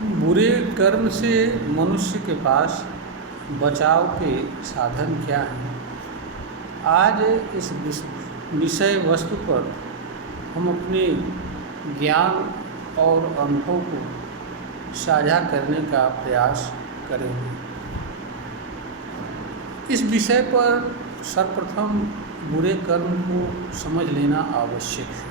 बुरे कर्म से मनुष्य के पास बचाव के साधन क्या हैं? आज इस विषय वस्तु पर हम अपने ज्ञान और अनुभव को साझा करने का प्रयास करेंगे। इस विषय पर सर्वप्रथम बुरे कर्म को समझ लेना आवश्यक है।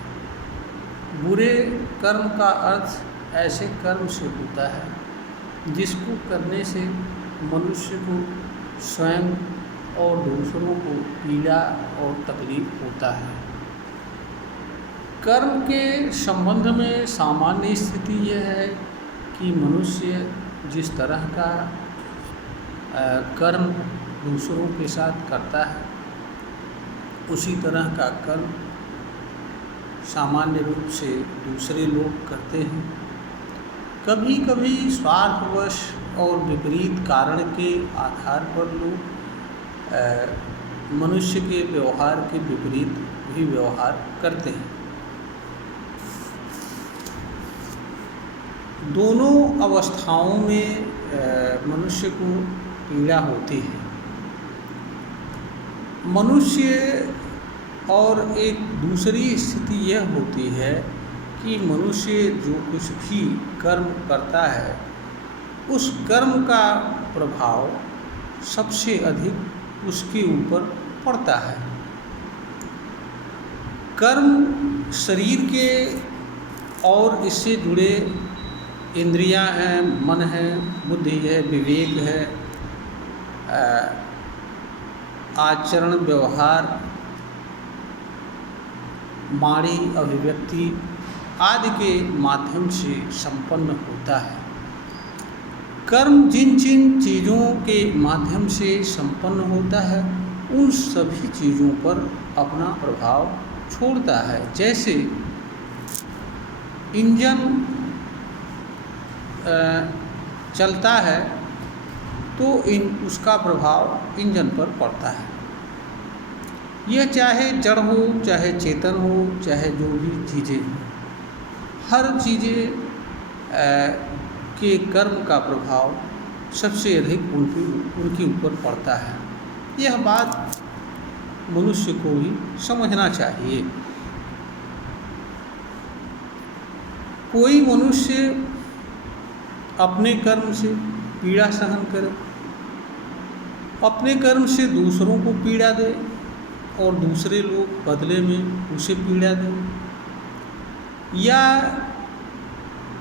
बुरे कर्म का अर्थ ऐसे कर्म से होता है जिसको करने से मनुष्य को स्वयं और दूसरों को पीड़ा और तकलीफ होता है। कर्म के संबंध में सामान्य स्थिति यह है कि मनुष्य जिस तरह का कर्म दूसरों के साथ करता है उसी तरह का कर्म सामान्य रूप से दूसरे लोग करते हैं। कभी कभी स्वार्थवश और विपरीत कारण के आधार पर लोग मनुष्य के व्यवहार के विपरीत भी व्यवहार करते हैं। दोनों अवस्थाओं में मनुष्य को पीड़ा होती है। मनुष्य और एक दूसरी स्थिति यह होती है कि मनुष्य जो कुछ भी कर्म करता है उस कर्म का प्रभाव सबसे अधिक उसके ऊपर पड़ता है। कर्म शरीर के और इससे जुड़े इंद्रियां हैं, मन है, बुद्धि है, विवेक है, आचरण, व्यवहार, वाणी, अभिव्यक्ति आदि के माध्यम से संपन्न होता है। कर्म जिन जिन चीज़ों के माध्यम से संपन्न होता है उन सभी चीज़ों पर अपना प्रभाव छोड़ता है। जैसे इंजन चलता है तो उसका प्रभाव इंजन पर पड़ता है। यह चाहे जड़ हो, चाहे चेतन हो, चाहे जो भी चीज़ें हों, हर चीज़ें के कर्म का प्रभाव सबसे अधिक उनके ऊपर पड़ता है। यह बात मनुष्य को भी समझना चाहिए। कोई मनुष्य अपने कर्म से पीड़ा सहन करे, अपने कर्म से दूसरों को पीड़ा दे और दूसरे लोग बदले में उसे पीड़ा दें, या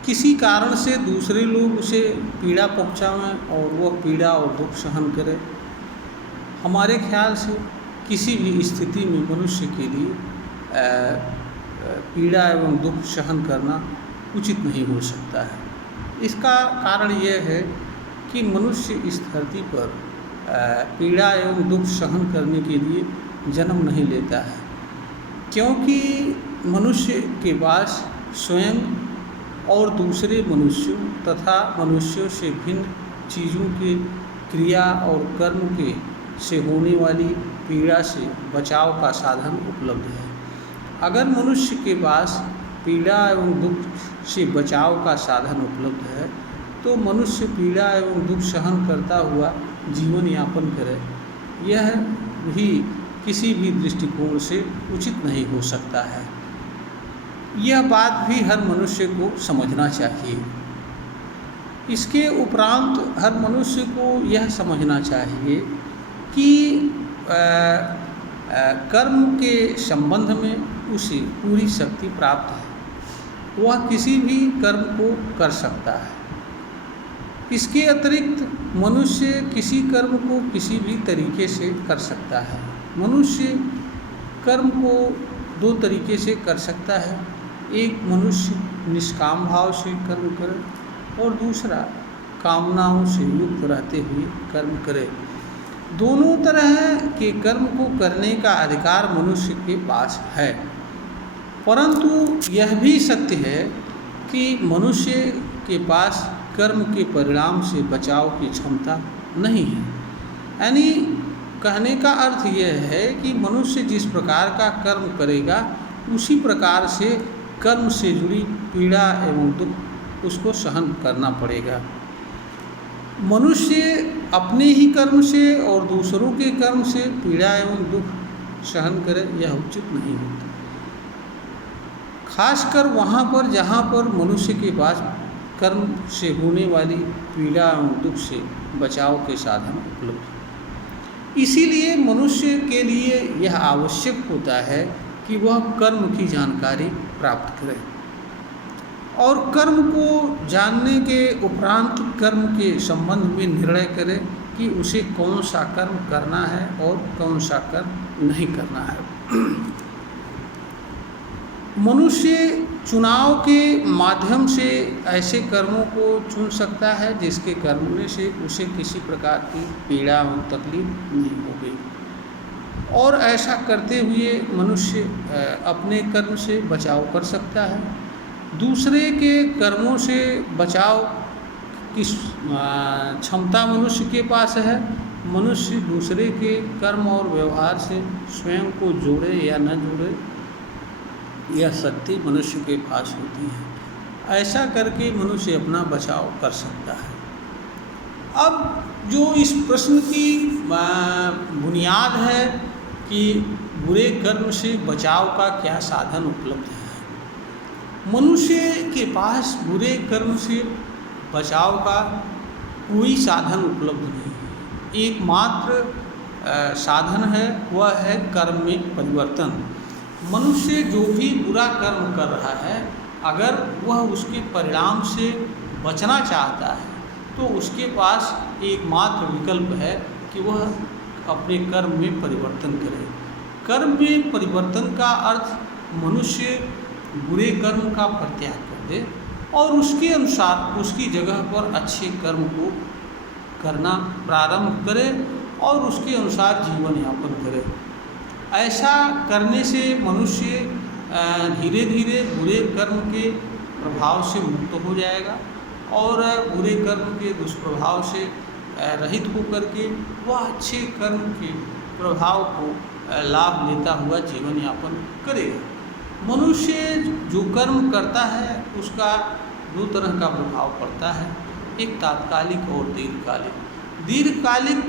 किसी कारण से दूसरे लोग उसे पीड़ा पहुंचाएं और वह पीड़ा और दुख सहन करे। हमारे ख्याल से किसी भी स्थिति में मनुष्य के लिए पीड़ा एवं दुख सहन करना उचित नहीं हो सकता है। इसका कारण यह है कि मनुष्य इस धरती पर पीड़ा एवं दुख सहन करने के लिए जन्म नहीं लेता है, क्योंकि मनुष्य के पास स्वयं और दूसरे मनुष्यों तथा मनुष्यों से भिन्न चीज़ों के क्रिया और कर्म के से होने वाली पीड़ा से बचाव का साधन उपलब्ध है। अगर मनुष्य के पास पीड़ा एवं दुख से बचाव का साधन उपलब्ध है तो मनुष्य पीड़ा एवं दुख सहन करता हुआ जीवन यापन करे। यह भी किसी भी दृष्टिकोण से उचित नहीं हो सकता है। यह बात भी हर मनुष्य को समझना चाहिए। इसके उपरांत हर मनुष्य को यह समझना चाहिए कि कर्म के संबंध में उसे पूरी शक्ति प्राप्त है। वह किसी भी कर्म को कर सकता है। इसके अतिरिक्त मनुष्य किसी कर्म को किसी भी तरीके से कर सकता है। मनुष्य कर्म को दो तरीके से कर सकता है। एक मनुष्य निष्काम भाव से कर्म करे और दूसरा कामनाओं से युक्त रहते हुए कर्म करे। दोनों तरह के कर्म को करने का अधिकार मनुष्य के पास है, परंतु यह भी सत्य है कि मनुष्य के पास कर्म के परिणाम से बचाव की क्षमता नहीं है। यानी कहने का अर्थ यह है कि मनुष्य जिस प्रकार का कर्म करेगा उसी प्रकार से कर्म से जुड़ी पीड़ा एवं दुख उसको सहन करना पड़ेगा। मनुष्य अपने ही कर्म से और दूसरों के कर्म से पीड़ा एवं दुख सहन करे, यह उचित नहीं होता। खासकर वहाँ पर जहाँ पर मनुष्य के पास कर्म से होने वाली पीड़ा एवं दुख से बचाव के साधन उपलब्ध हैं। इसीलिए मनुष्य के लिए यह आवश्यक होता है कि वह कर्म की जानकारी प्राप्त करे और कर्म को जानने के उपरांत कर्म के संबंध में निर्णय करे कि उसे कौन सा कर्म करना है और कौन सा कर्म नहीं करना है। मनुष्य चुनाव के माध्यम से ऐसे कर्मों को चुन सकता है जिसके करने से उसे किसी प्रकार की पीड़ा और तकलीफ नहीं होगी, और ऐसा करते हुए मनुष्य अपने कर्म से बचाव कर सकता है। दूसरे के कर्मों से बचाव की क्षमता मनुष्य के पास है। मनुष्य दूसरे के कर्म और व्यवहार से स्वयं को जोड़े या न जोड़े, यह शक्ति मनुष्य के पास होती है। ऐसा करके मनुष्य अपना बचाव कर सकता है। अब जो इस प्रश्न की बुनियाद है कि बुरे कर्म से बचाव का क्या साधन उपलब्ध है, मनुष्य के पास बुरे कर्म से बचाव का कोई साधन उपलब्ध नहीं है। एकमात्र साधन है वह है कर्म में परिवर्तन। मनुष्य जो भी बुरा कर्म कर रहा है, अगर वह उसके परिणाम से बचना चाहता है तो उसके पास एकमात्र विकल्प है कि वह अपने कर्म में परिवर्तन करे। कर्म में परिवर्तन का अर्थ मनुष्य बुरे कर्म का परित्याग कर दे और उसके अनुसार उसकी जगह पर अच्छे कर्म को करना प्रारंभ करे और उसके अनुसार जीवन यापन करे। ऐसा करने से मनुष्य धीरे धीरे बुरे कर्म के प्रभाव से मुक्त हो जाएगा और बुरे कर्म के दुष्प्रभाव से रहित होकर के वह अच्छे कर्म के प्रभाव को लाभ लेता हुआ जीवन यापन करेगा। मनुष्य जो कर्म करता है उसका दो तरह का प्रभाव पड़ता है, एक तात्कालिक और दीर्घकालिक। दीर्घकालिक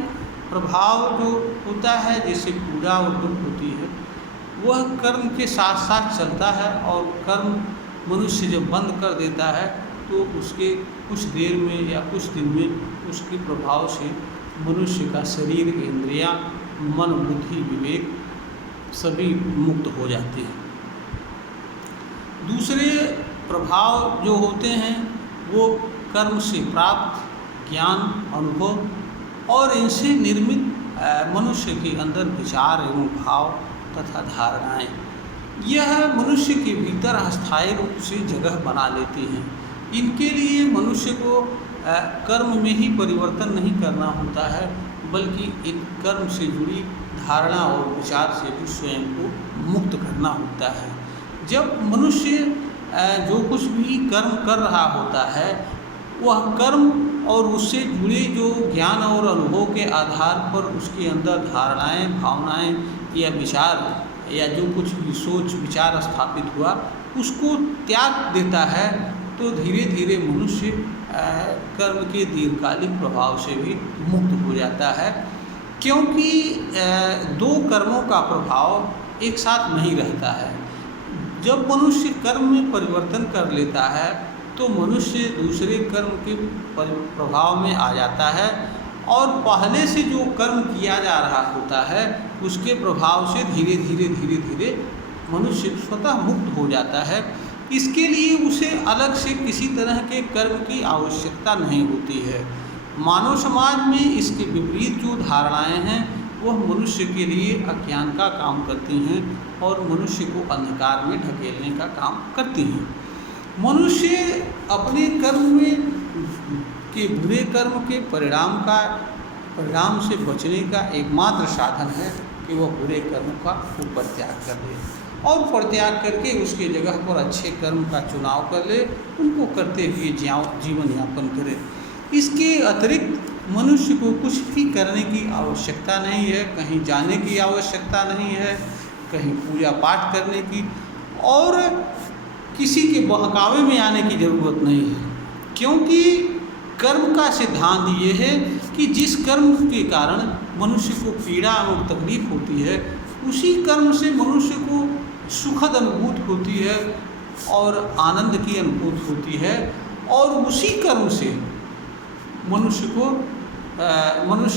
प्रभाव जो होता है, जैसे पीड़ा और दुख होती है, वह कर्म के साथ साथ चलता है और कर्म मनुष्य जब बंद कर देता है तो उसके कुछ देर में या कुछ दिन में उसके प्रभाव से मनुष्य का शरीर, इंद्रियां, मन, बुद्धि, विवेक सभी मुक्त हो जाते हैं। दूसरे प्रभाव जो होते हैं वो कर्म से प्राप्त ज्ञान, अनुभव और इनसे निर्मित मनुष्य के अंदर विचार एवं भाव तथा धारणाएं, यह मनुष्य के भीतर अस्थायी रूप से जगह बना लेती हैं। इनके लिए मनुष्य को कर्म में ही परिवर्तन नहीं करना होता है, बल्कि इन कर्म से जुड़ी धारणा और विचार से भी स्वयं को मुक्त करना होता है। जब मनुष्य जो कुछ भी कर्म कर रहा होता है, वह कर्म और उससे जुड़े जो ज्ञान और अनुभव के आधार पर उसके अंदर धारणाएं, भावनाएं या विचार या जो कुछ भी सोच विचार स्थापित हुआ उसको त्याग देता है, तो धीरे धीरे मनुष्य कर्म के दीर्घकालिक प्रभाव से भी मुक्त हो जाता है। क्योंकि दो कर्मों का प्रभाव एक साथ नहीं रहता है। जब मनुष्य कर्म में परिवर्तन कर लेता है तो मनुष्य दूसरे कर्म के प्रभाव में आ जाता है और पहले से जो कर्म किया जा रहा होता है उसके प्रभाव से धीरे धीरे मनुष्य स्वतः मुक्त हो जाता है। इसके लिए उसे अलग से किसी तरह के कर्म की आवश्यकता नहीं होती है। मानव समाज में इसके विपरीत जो धारणाएं हैं वह मनुष्य के लिए अज्ञान का काम करती हैं और मनुष्य को अंधकार में ढकेलने का काम करती हैं। मनुष्य अपने कर्म में के बुरे कर्म के परिणाम से बचने का एकमात्र साधन है कि वह बुरे कर्म का परित्याग कर ले और परित्याग करके उसके जगह पर अच्छे कर्म का चुनाव कर ले, उनको करते हुए जीवन यापन करे। इसके अतिरिक्त मनुष्य को कुछ भी करने की आवश्यकता नहीं है, कहीं जाने की आवश्यकता नहीं है, कहीं पूजा पाठ करने की और किसी के बहकावे में आने की ज़रूरत नहीं है। क्योंकि कर्म का सिद्धांत ये है कि जिस कर्म के कारण मनुष्य को पीड़ा और तकलीफ होती है, उसी कर्म से मनुष्य को सुखद अनुभूति होती है और आनंद की अनुभूति होती है, और उसी कर्म से मनुष्य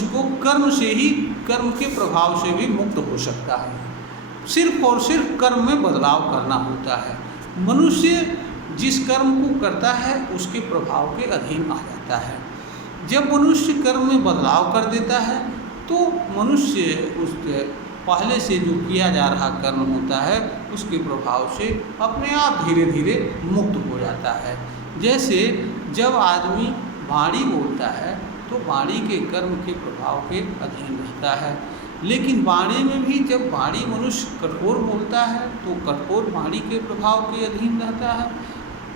को कर्म से ही, कर्म के प्रभाव से भी मुक्त हो सकता है। सिर्फ और सिर्फ कर्म में बदलाव करना होता है। मनुष्य जिस कर्म को करता है उसके प्रभाव के अधीन आ जाता है। जब मनुष्य कर्म में बदलाव कर देता है तो मनुष्य उसके पहले से जो किया जा रहा कर्म होता है उसके प्रभाव से अपने आप धीरे धीरे मुक्त हो जाता है। जैसे जब आदमी वाणी बोलता है तो वाणी के कर्म के प्रभाव के अधीन रहता है, लेकिन वाणी में भी जब वाणी मनुष्य कठोर बोलता है तो कठोर वाणी के प्रभाव के अधीन रहता है,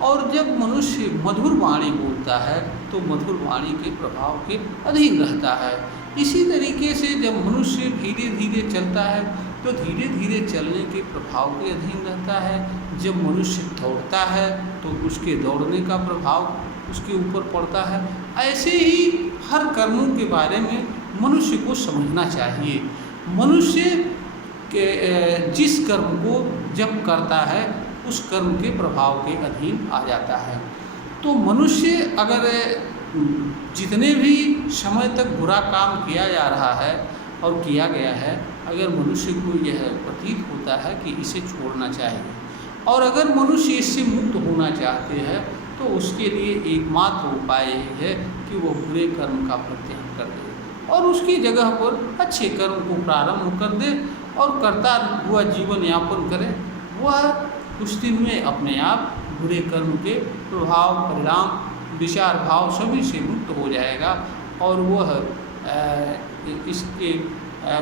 और जब मनुष्य मधुर वाणी बोलता है तो मधुर वाणी के प्रभाव के अधीन रहता है। इसी तरीके से जब मनुष्य धीरे धीरे चलता है तो धीरे धीरे चलने के प्रभाव के अधीन रहता है। जब मनुष्य दौड़ता है तो उसके दौड़ने का प्रभाव उसके ऊपर पड़ता है। ऐसे ही हर कर्मों के बारे में मनुष्य को समझना चाहिए। मनुष्य के जिस कर्म को जब करता है उस कर्म के प्रभाव के अधीन आ जाता है। तो मनुष्य अगर जितने भी समय तक बुरा काम किया जा रहा है और किया गया है, अगर मनुष्य को यह प्रतीत होता है कि इसे छोड़ना चाहिए, और अगर मनुष्य इससे मुक्त होना चाहते हैं तो उसके लिए एकमात्र उपाय यही है कि वो बुरे कर्म का परित्याग कर दे और उसकी जगह पर अच्छे कर्म को प्रारंभ कर दे और करता हुआ जीवन यापन करे। वह कुछ दिन में अपने आप बुरे कर्म के प्रभाव, परिणाम, विचार भाव सभी से मुक्त हो जाएगा और वह इसके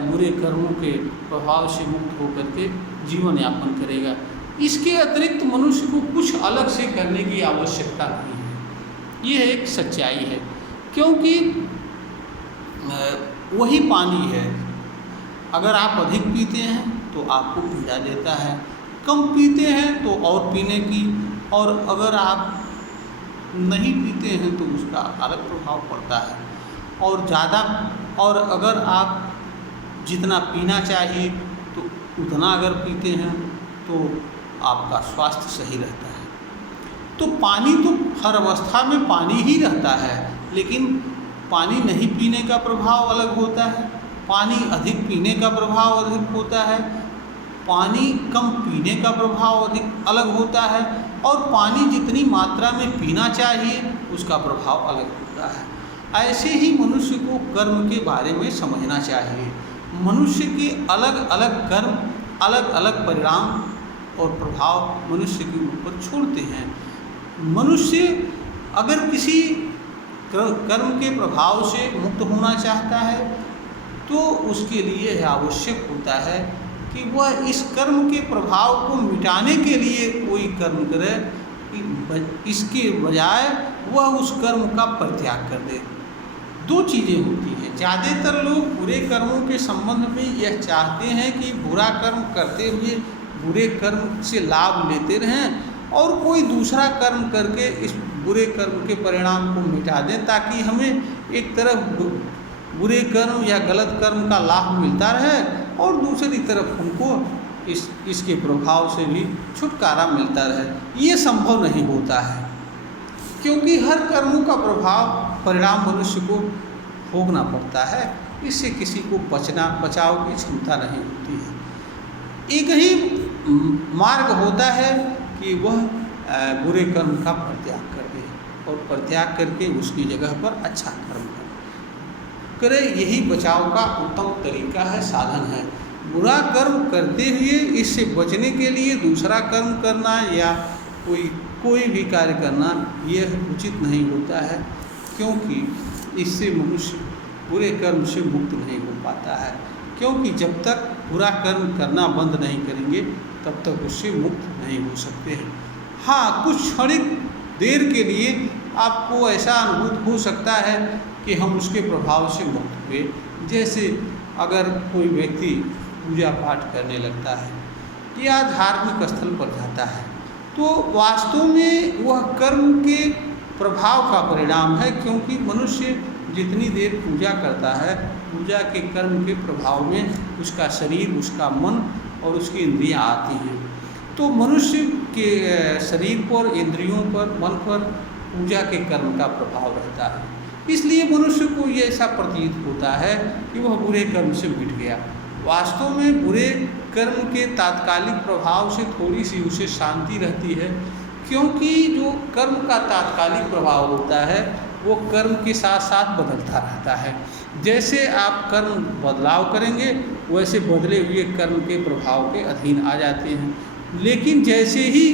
बुरे कर्मों के प्रभाव से मुक्त होकर के जीवन यापन करेगा। इसके अतिरिक्त मनुष्य को कुछ अलग से करने की आवश्यकता नहीं है। यह एक सच्चाई है, क्योंकि वही पानी है। अगर आप अधिक पीते हैं तो आपको पीड़ा देता है, कम पीते हैं तो और पीने की, और अगर आप नहीं पीते हैं तो उसका अलग प्रभाव पड़ता है। और ज़्यादा, और अगर आप जितना पीना चाहिए तो उतना अगर पीते हैं तो आपका स्वास्थ्य सही रहता है। तो पानी तो हर अवस्था में पानी ही रहता है, लेकिन पानी नहीं पीने का प्रभाव अलग होता है, पानी अधिक पीने का प्रभाव अधिक होता है, पानी कम पीने का प्रभाव अधिक अलग होता है, और पानी जितनी मात्रा में पीना चाहिए उसका प्रभाव अलग होता है। ऐसे ही मनुष्य को कर्म के बारे में समझना चाहिए। मनुष्य के अलग अलग कर्म अलग अलग परिणाम और प्रभाव मनुष्य के ऊपर छोड़ते हैं। मनुष्य अगर किसी कर्म के प्रभाव से मुक्त होना चाहता है तो उसके लिए यह आवश्यक होता है कि वह इस कर्म के प्रभाव को मिटाने के लिए कोई कर्म करे, इसके बजाय वह उस कर्म का परित्याग कर दे। दो चीज़ें होती हैं। ज़्यादातर लोग बुरे कर्मों के संबंध में यह चाहते हैं कि बुरा कर्म करते हुए बुरे कर्म से लाभ लेते रहें और कोई दूसरा कर्म करके इस बुरे कर्म के परिणाम को मिटा दें, ताकि हमें एक तरफ बुरे कर्म या गलत कर्म का लाभ मिलता रहे और दूसरी तरफ हमको इसके प्रभाव से भी छुटकारा मिलता रहे। ये संभव नहीं होता है, क्योंकि हर कर्मों का प्रभाव परिणाम मनुष्य को भोगना पड़ता है। इससे किसी को बचाव की क्षमता नहीं होती है। एक ही मार्ग होता है कि वह बुरे कर्म का परित्याग कर दे और परित्याग करके उसकी जगह पर अच्छा कर्म करे। यही बचाव का उत्तम तरीका है, साधन है। बुरा कर्म करते हुए इससे बचने के लिए दूसरा कर्म करना या कोई भी कार्य करना यह उचित नहीं होता है, क्योंकि इससे मनुष्य बुरे कर्म से मुक्त नहीं हो पाता है। क्योंकि जब तक बुरा कर्म करना बंद नहीं करेंगे तब तक उससे मुक्त नहीं हो सकते हैं। हाँ, कुछ क्षणिक देर के लिए आपको ऐसा अनुभूत हो सकता है कि हम उसके प्रभाव से मुक्त हुए। जैसे अगर कोई व्यक्ति पूजा पाठ करने लगता है या धार्मिक स्थल पर जाता है तो वास्तव में वह कर्म के प्रभाव का परिणाम है, क्योंकि मनुष्य जितनी देर पूजा करता है, पूजा के कर्म के प्रभाव में उसका शरीर, उसका मन और उसकी इंद्रियां आती हैं। तो मनुष्य के शरीर पर, इंद्रियों पर, मन पर पूजा के कर्म का प्रभाव रहता है। इसलिए मनुष्य को ये ऐसा प्रतीत होता है कि वह बुरे कर्म से मिट गया। वास्तव में बुरे कर्म के तात्कालिक प्रभाव से थोड़ी सी उसे शांति रहती है, क्योंकि जो कर्म का तात्कालिक प्रभाव होता है वो कर्म के साथ साथ बदलता रहता है। जैसे आप कर्म बदलाव करेंगे वैसे बदले हुए कर्म के प्रभाव के अधीन आ जाते हैं। लेकिन जैसे ही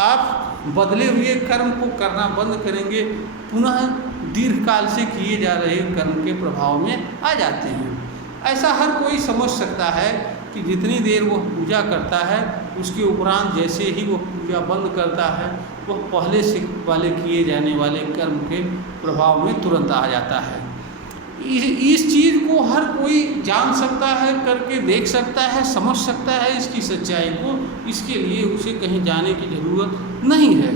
आप बदले हुए कर्म को करना बंद करेंगे, पुनः दीर्घकाल से किए जा रहे कर्म के प्रभाव में आ जाते हैं। ऐसा हर कोई समझ सकता है कि जितनी देर वह पूजा करता है, उसके उपरांत जैसे ही वह पूजा बंद करता है, वह पहले से वाले किए जाने वाले कर्म के प्रभाव में तुरंत आ जाता है। इस चीज़ को हर कोई जान सकता है, करके देख सकता है, समझ सकता है इसकी सच्चाई को। इसके लिए उसे कहीं जाने की ज़रूरत नहीं है।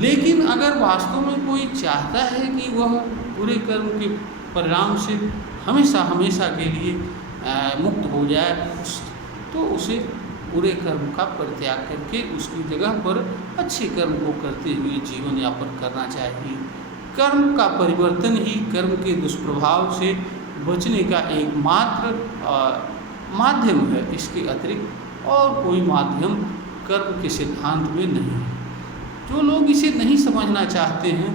लेकिन अगर वास्तव में कोई चाहता है कि वह बुरे कर्म के परिणाम से हमेशा हमेशा के लिए मुक्त हो जाए, तो उसे बुरे कर्म का परित्याग करके उसकी जगह पर अच्छे कर्म को करते हुए जीवन यापन करना चाहिए। कर्म का परिवर्तन ही कर्म के दुष्प्रभाव से बचने का एकमात्र माध्यम है। इसके अतिरिक्त और कोई माध्यम कर्म के सिद्धांत में नहीं है। जो लोग इसे नहीं समझना चाहते हैं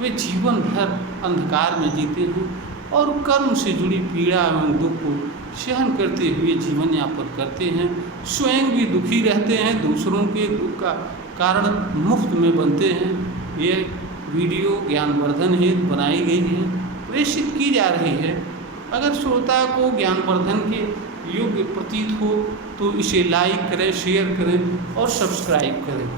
वे जीवन भर अंधकार में जीते हैं और कर्म से जुड़ी पीड़ा एवं दुख को सहन करते हुए जीवन यापन करते हैं। स्वयं भी दुखी रहते हैं, दूसरों के दुख का कारण मुफ्त में बनते हैं। ये वीडियो ज्ञानवर्धन हेतु बनाई गई है, प्रेषित की जा रही है। अगर श्रोता को ज्ञानवर्धन के योग्य प्रतीत हो तो इसे लाइक करें, शेयर करें और सब्सक्राइब करें।